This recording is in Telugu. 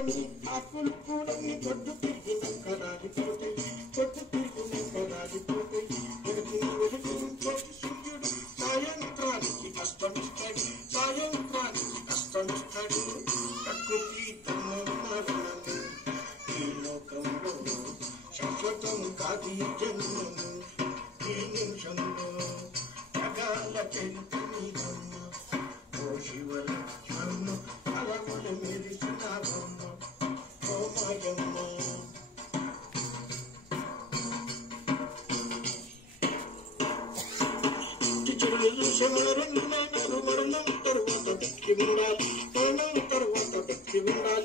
ఆకులు కూడని పొద్దు తిరిగినాక రాలిపోతాయి, పొద్దు తిరిగినాక రాలిపోతాయి. వెలుగుతోటి సూర్యుడు సాయంత్రానికి కష్టమిస్తాడు, సాయంత్రానికి కష్టమిస్తాడు. ప్రకృతి తనని ఈ లోకంలో శాశ్వతం కాది జన్మము. ఈ నిమిషంలో జగాల చరిత్ర నీదమ్మ. ఓ శివలక్ష్మమ్మ అలములు మెరిసినావమ్మ, ఓ మాయమ్మ. మరణం తరువాత బతికి ఉండాలి, మరణం తరువాత బతికి ఉండాలి.